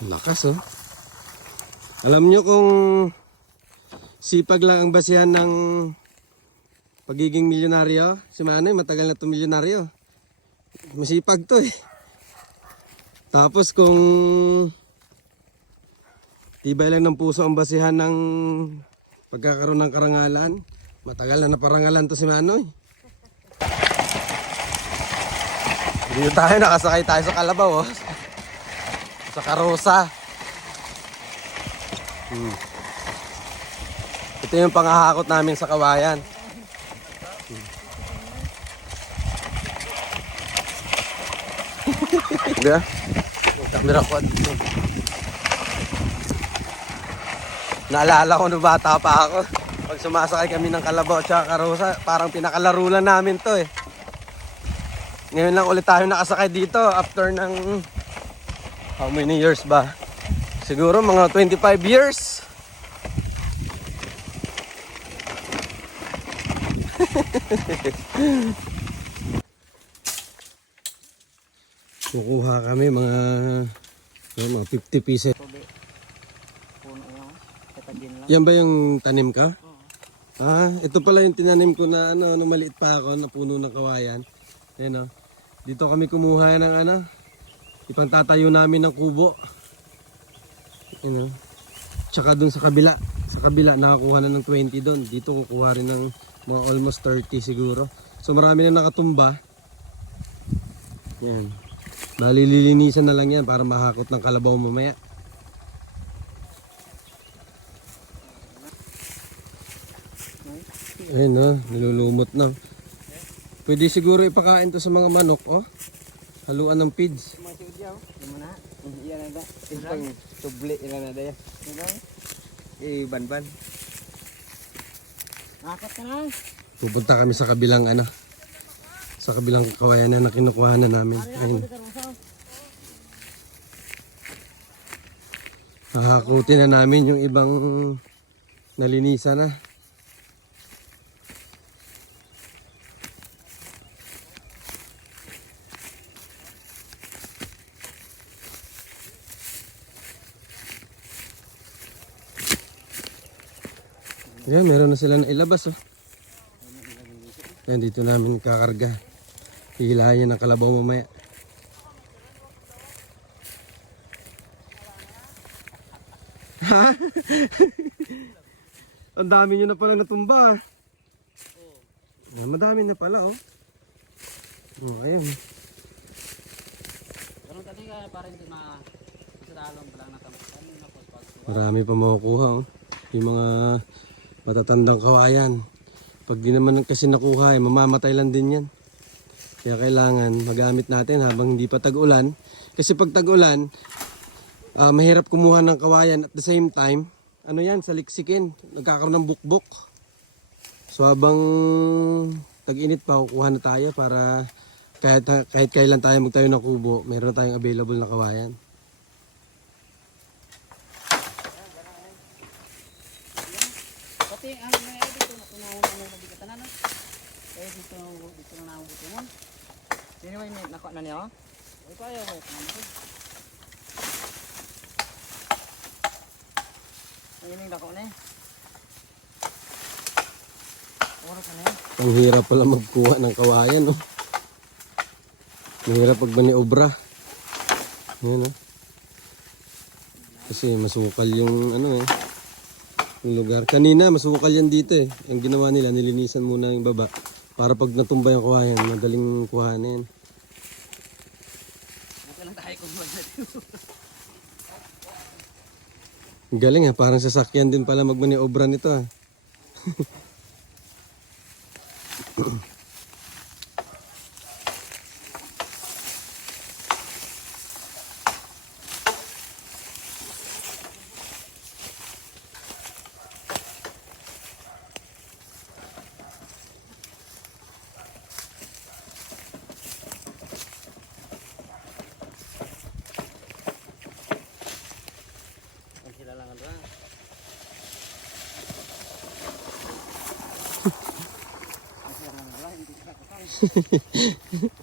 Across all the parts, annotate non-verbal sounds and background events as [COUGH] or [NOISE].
Lakas oh. Alam nyo kung sipag lang ang basihan ng pagiging milyonaryo, si Manoy matagal na itong milyonaryo. Masipag to eh. Tapos kung tibay lang ng puso ang basihan ng pagkakaroon ng karangalan, matagal na naparangalan to si Manoy. Dito tayo, nakasakay tayo sa kalabaw oh. Sa karosa. Hmm. Ito yung pangahakot namin sa kawayan. Hmm. Hindi ah. Camera ko. Naalala ko nung bata pa ako. Pag sumasakay kami ng kalabaw at saka karosa, parang pinakalarulan namin to eh. Ngayon lang ulit tayo nakasakay dito after ng how many years ba? Siguro mga 25 years. [LAUGHS] Kukuha kami mga ano, mga 50 pieces. Yan ba yung tanim ka? Ah, ito pala yung tinanim ko na ano, nung maliit pa ako, na puno ng kawayan. Ayan o. Dito kami kumuha ng ano, ipantatayo namin ng kubo. Ayan o. Tsaka dun sa kabila. Sa kabila, nakakuha na ng 20 doon. Dito kukuha rin ng mga almost 30 siguro. So marami na nakatumba. Yan. Bali lilinisan na lang yan para mahakot ng kalabaw mamaya. Ayun no, nilulumot na. Pwede siguro ipakain to sa mga manok, oh. Haluan ng feeds. Mga siudyaw. Yung. Iyan na da. Isang tubli ilan na da yan. Eh, ban-ban. Akot ka na. Pupunta kami sa kabilang ano. Sa kabilang kawayan na kinukuha na namin. Ayun. Hahakutin na namin yung ibang nalinisan na. Ayan, meron na sila na ilabas oh. Ayan, dito namin kakarga. Hihilahin ng kalabaw mamaya. Ha? [LAUGHS] Ang dami nyo na pala natumba. Oh. Madami na pala oh. Oh, ayun. Ganun tadi ka para hindi ma masadalong lang na Marami pa makukuha oh. Yung mga matatandang kawayan. Pag di naman kasi nakuha, eh, mamamatay lang din yan. Kaya kailangan magamit natin habang hindi pa tag-ulan. Kasi pag tag-ulan, ah, mahirap kumuha ng kawayan at the same time, ano yan, saliksikin. Nagkakaroon ng bukbok. So habang tag-init pa, kukuha na tayo para kahit, kahit kailan tayo magtayo ng kubo, meron tayong available na kawayan. Pati ang mga dito na tunawon ang mga bigatan na. Kaya dito dito na ako dito mo. Sino may nako na niya? Ay kaya ko ko. Ayun yung dako na eh. Oras na yan. Ang hirap pala magkuha ng kawayan, no? Mahirap pag maniobra. Yan, no? Kasi masukal yung, ano eh, yung lugar. Kanina, masukal yan dito eh. Ang ginawa nila, nilinisan muna yung baba. Para pag natumba yung kawayan, madaling kuhanin. Galing ha, parang sasakyan din pala magmaniobra nito ha. [LAUGHS]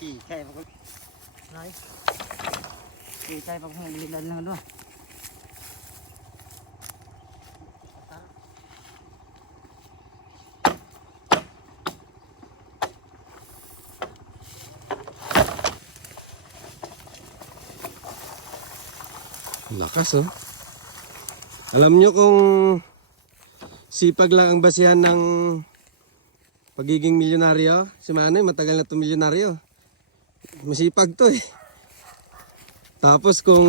Kikay pa ko. Ay. Kikay pa ko ng bilidan lang. Lakas oh. Alam nyo kung sipag lang ang basihan ng pagiging milyonaryo, si Manoy matagal na to milyonaryo. Masipag to eh. Tapos kung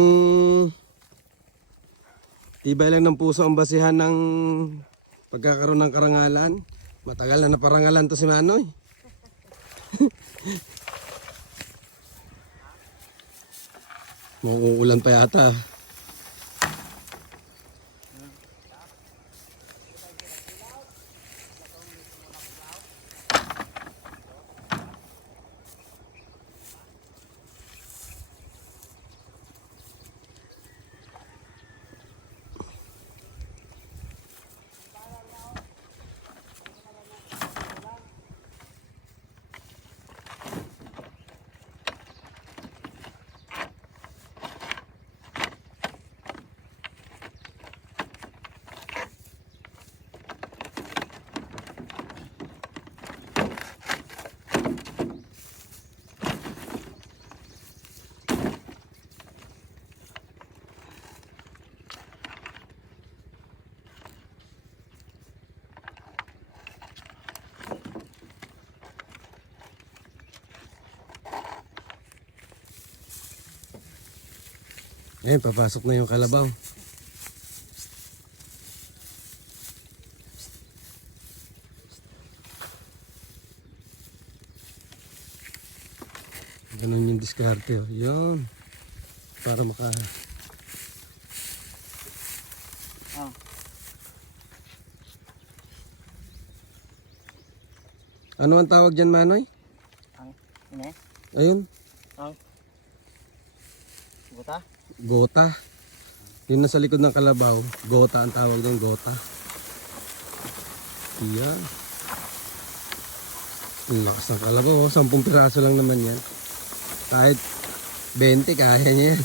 tibay lang ng puso ang basihan ng pagkakaroon ng karangalan, matagal na naparangalan to si Manoy. [LAUGHS] Mauulan pa yata. Ngayon, papasok na yung kalabaw. Ganun yung diskarte. Oh. Yun. Para maka... Ah. Ano ang tawag dyan, Manoy? Ang ine, Ayun, ang buta. Gota. Yun nasa likod ng kalabaw. Gota ang tawag doon, gota. Yan. Ang lakas ng kalabaw. Oh. 10 piraso lang naman yan. Kahit 20, kaya niya yan.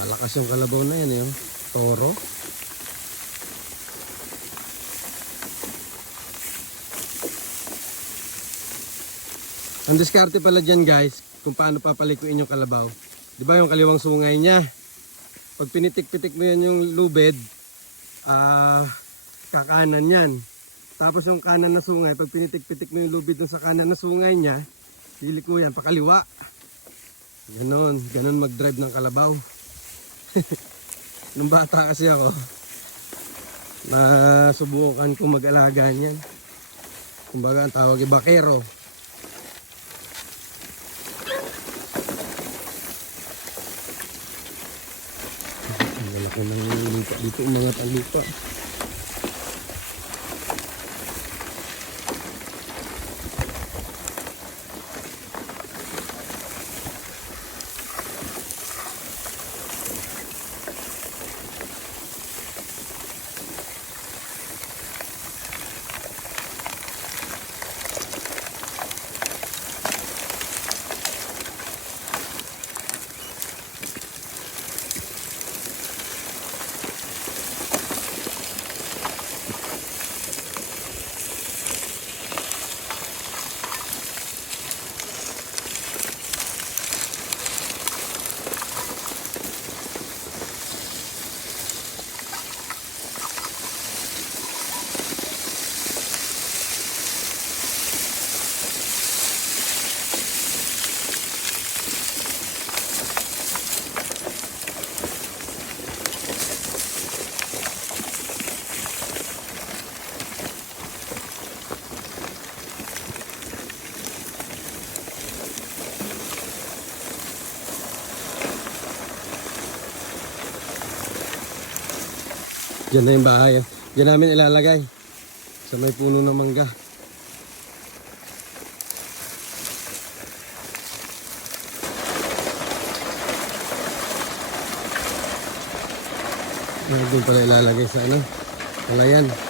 Malakas yung kalabaw na yan. Yung toro. Ang diskarte pala dyan guys, kung paano papalikuin yung kalabaw. Di ba yung kaliwang sungay niya? Pag pinitik-pitik mo yan yung lubid, ah, kakanan yan. Tapos yung kanan na sungay, pag pinitik-pitik mo yung lubid dun sa kanan na sungay niya, liliko yan, pakaliwa. Ganon, ganon mag-drive ng kalabaw. [LAUGHS] Nung bata kasi ako, nasubukan kong mag-alaga niyan. Kumbaga ang tawag ay bakero. Ang lalaki ng lupa dito, umangat ang lupa. Diyan na yung bahay. oh. Diyan namin ilalagay. Sa may puno ng mangga. Yan, doon pala ilalagay sa ano. Palayan.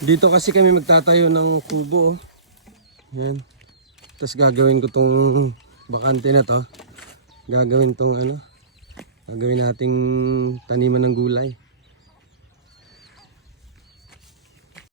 Dito kasi kami magtatayo ng kubo. oh. Yan. Tapos gagawin ko tong bakante na to. gagawin tong ano, gagawin nating taniman ng gulay.